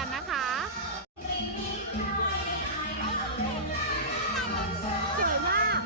กันนะคะสวยมาก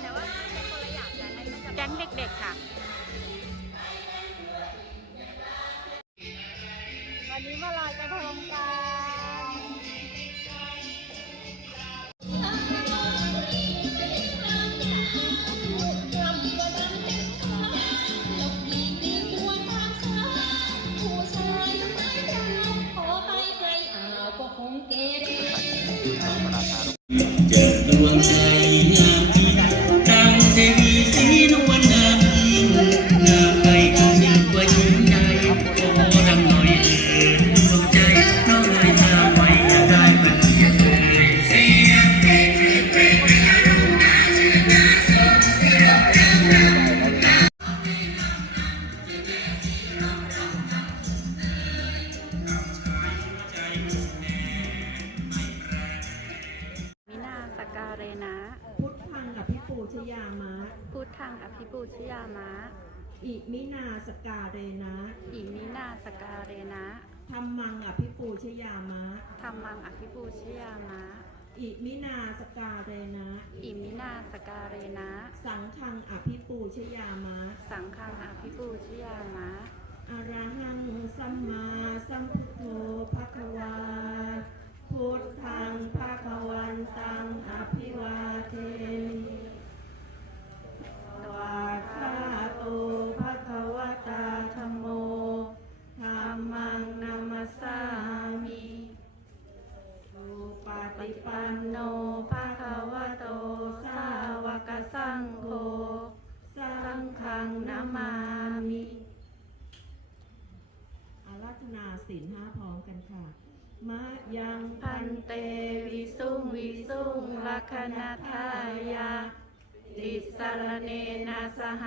แต่ว่าเป็นคนละอย่างกันแก๊งเด็กๆค่ะ ชยามะ อิมินาสกาเรนะอิมินาสกการเรนะธรรมังอภิปูชยามะ ธรรมังอภิปูชยามะ อิมินาสกาเรนะ อิมินาสกการเรนะ สังฆังอภิปูชยามะ สังฆังอภิปูชยามะอะระหังสัมมาสัมพุทโธภะคะวาพุทธังภะคะวันตังอภิวาเทมิส วากขาโตภะคะวะตาธัมโมธัมมังนามัสสามิสุปฏิปันโนภะคะวะโต สาวกสังโฆ สังฆังนามามิอาราธนาศีลห้าพร้อมกันค่ะมะยังพันนเตวิสุงวิสุงลัคนาทายา ติสรเนนะสห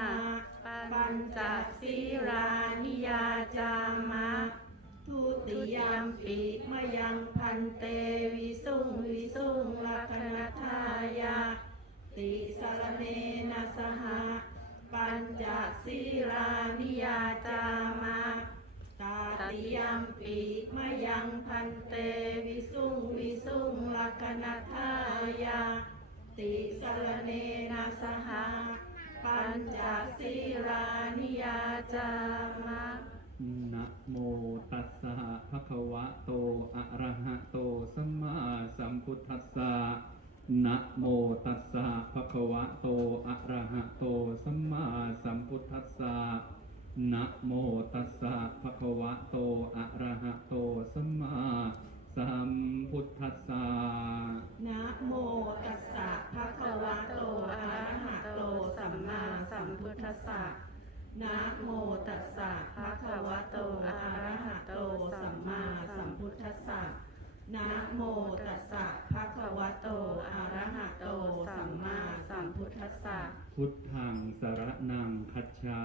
ปัญจศีรานิยาจามะทุติยามปิมะยังพันเตวิสุงวิสุงลัคนาทายาติสรเนนะสหปัญจศีรานิยาจามะตาติยมปีมะยังพันเตวิสุงวิสุงลักนัทายา ติสรเนนะสหปัญจศีรานิยาจามะนะโมตัสสะภะคะวะโต อะระหะโต สัมมาสัมพุทธัสสะนะโมตัสสะภะคะวะโต อะระหะโต สัมมาสัมพุทธัสสะนะโมตัสสะภะคะวะโต อะระหะโต สัมมา สัมพุทธัสสะนะโมตัสสะภะคะวะโตอะระหะโตสัมมาสัมพุทธัสสะนะโมตัสสะภะคะวะโตอะระหะโตสัมมาสัมพุทธัสสะนะโมตัสสะภะคะวะโตอะระหะโตสัมมาสัมพุทธัสสะพุทธังสรนังคัจฉามิพุทธัง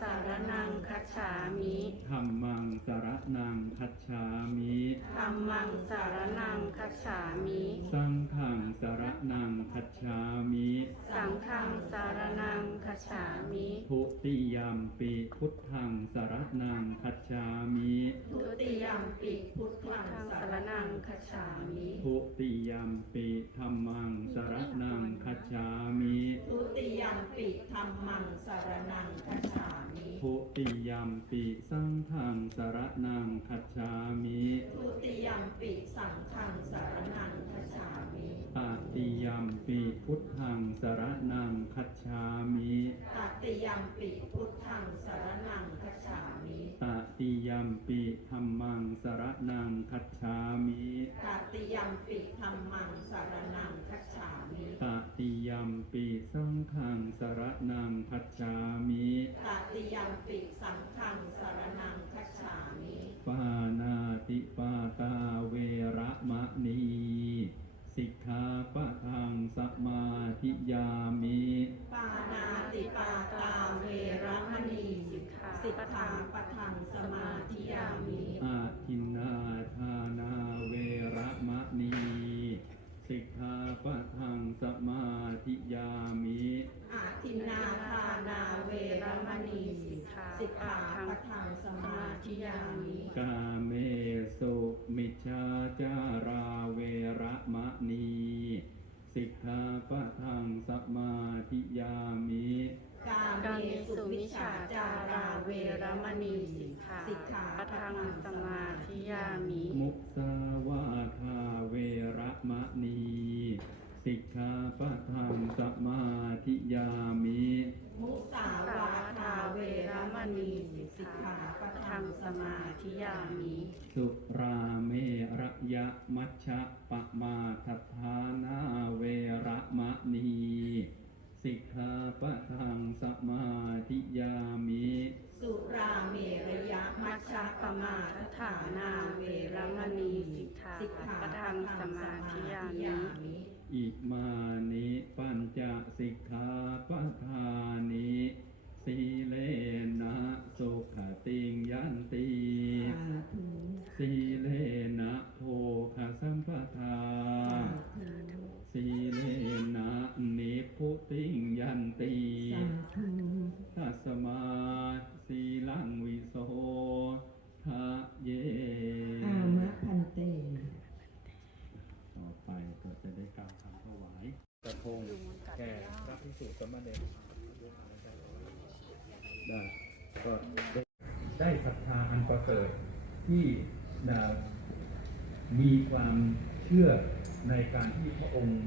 สารนังคัจฉามิธัมมังสรนังคัจฉามิธรรมังสารนังคัจฉามิ สังฆังสรนังคัจฉามิ สังฆังสารนังคัจฉามิทุติยมปิพุทธังสรนังคัจฉามิทุติยมปิพุทพุทธังธังสาสารรนันังงคัคัจจฉาฉามิมิทุติยมปิธรรมังสรนังคัจฉามิทุติยมปิธรรมังสารนังคัจฉามิทุติยมปิสังฆังสรนังคัจฉามิทุติยมปิสังฆังสารนังคัจฉามิตติยมปิพุทธัง สรนังคัจฉามิตติยมปิพุทธังสารนังคัจฉามิตติยมปิธรรมังสรนังคัจฉามิตติยมปิธรรมังสารนังคัจฉามิตติยมปิสังฆังสรนังคัจฉามิตติยมปิสังฆังสารนังคัจฉามิปานาติปาตาเวระมะนี สิกขาปะทังสมาธิยามิ ปานาติปาตาเวรมณีสิกขาปะทังสมาธิยามิ อาทินนาทานาเวระมะนี สิกขาปะทังสมาธิยามิ อาทินนา สิกขาปะทังสมาธิยามิ กาเมสุ มิจฉาจาราเวระมะนีสิกขาปะทังสมาธิยามิกากาเมมิสุสุมิมิจชาฉาจาจาราราเวเวรรมมณีณีสิสิกกขาสิกขาปะทังสมาธิยามิ มุสาวาทาเวระมะนีสิกขาปะทังสมาธิยามิมุสาวาทาเวรมณีสิกขาปะทังสมาธิยามิ สุราเมระยะมัชฌะปะมาทัฏฐานาเวระมะนีสิกขาปะทังสมาธิยามิ สุราเมรยะมัชฌะปมาทฐานาเวรมณีสิกขาปะทังสมาธิยามิ อิมานิปัญจสิกขาปทา กระทงแก่พระพิสุสมณเณรได้ก็ได้ศรัทธาอันประเสริฐที่นะมีความเชื่อในการที่พระองค์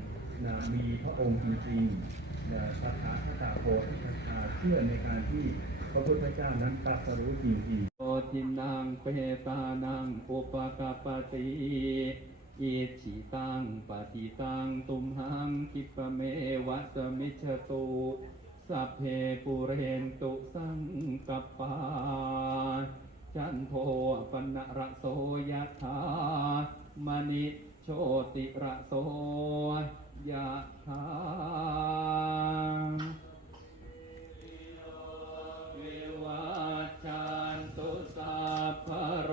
นะมีพระองค์จริงๆนะศรัทธาพระตาโพธิศรัทธาเชื่อในการที่พระพุทธเจ้านั้นตรัสรู้จริงๆโอทินังเปตานังอุปกปป ติอิจิตังปฏิตังตุมหังคิปเมวะสมิจฉตุสัพเพปุเรนตุสังกปปาจันโทปนระโสยถามณิโชติระโสยถาวิวัชชันตุสัพพะโร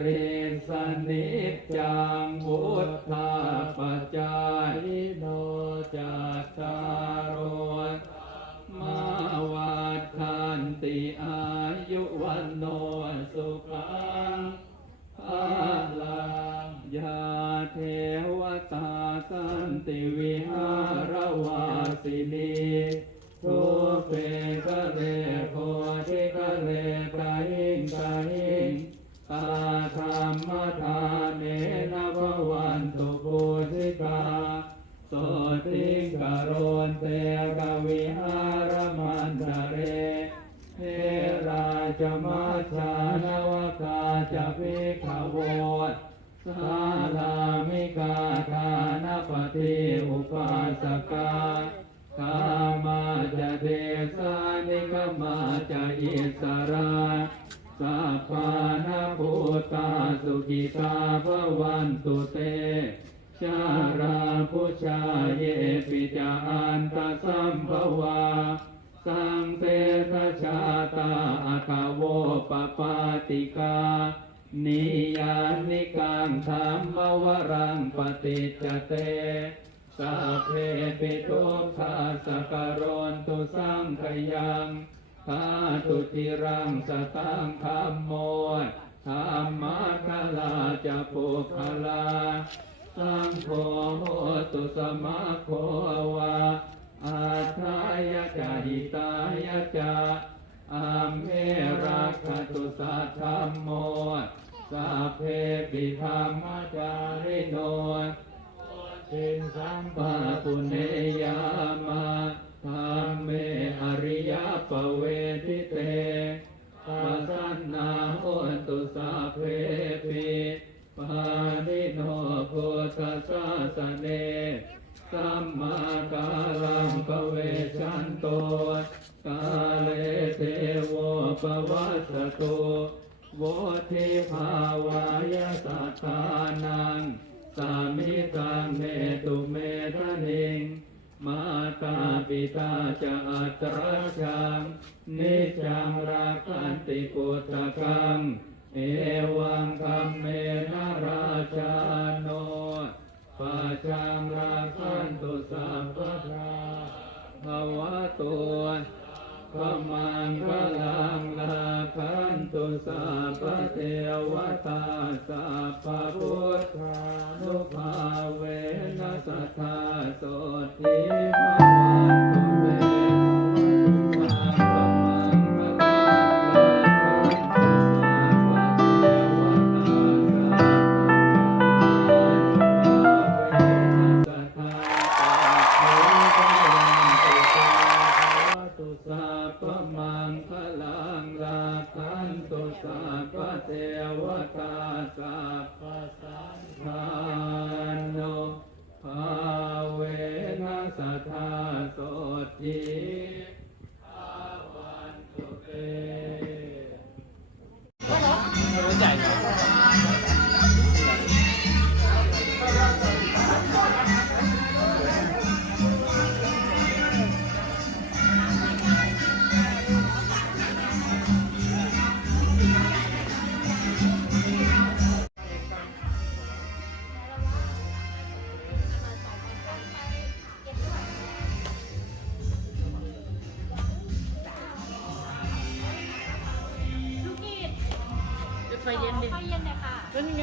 เรสนิจังพุทธปัจจา เดสานิกมาจะอิสร สัพเพปิทุกขาสกรนตุสังขยังคาตุติรังสตังธรรมโมธรรมะคลาจะปุคลาสังโฆโหตุสมาโควาอาทายะจาหิตายะจาอัมเมรักขตุสัทธัมโมสัพเพปิธรรมจาริโน ตินสัมปะปุเนยามาธรรมเมอริยปเวทิเตปัสสนาโหตุสัพเพปิปานิโนพุทธสาสเนสัมมากาลังปเวชันโตกาเลเทโวปวัสโตโวทิภาวายสัทานัง สามิตังเมตุเมทะนิงมาตาปิตาจะอัตราชังนิจังรักันติปุตตะกัง เอวังคัมเมนาราชาโนปัจจังรักันตุสัพพะราภวะตัวขมังกลังลาขันตุสัพพเทวตาสัพพุทธ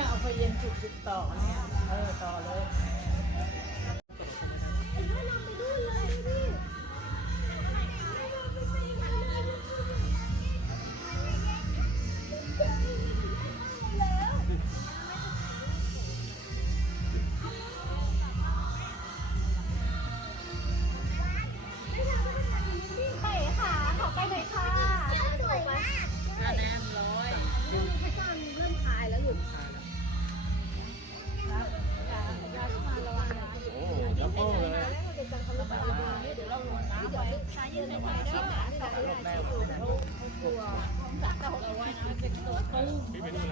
เอาไฟเย็นจุดจุดต่อเนี่ยเออต่อเลย ตั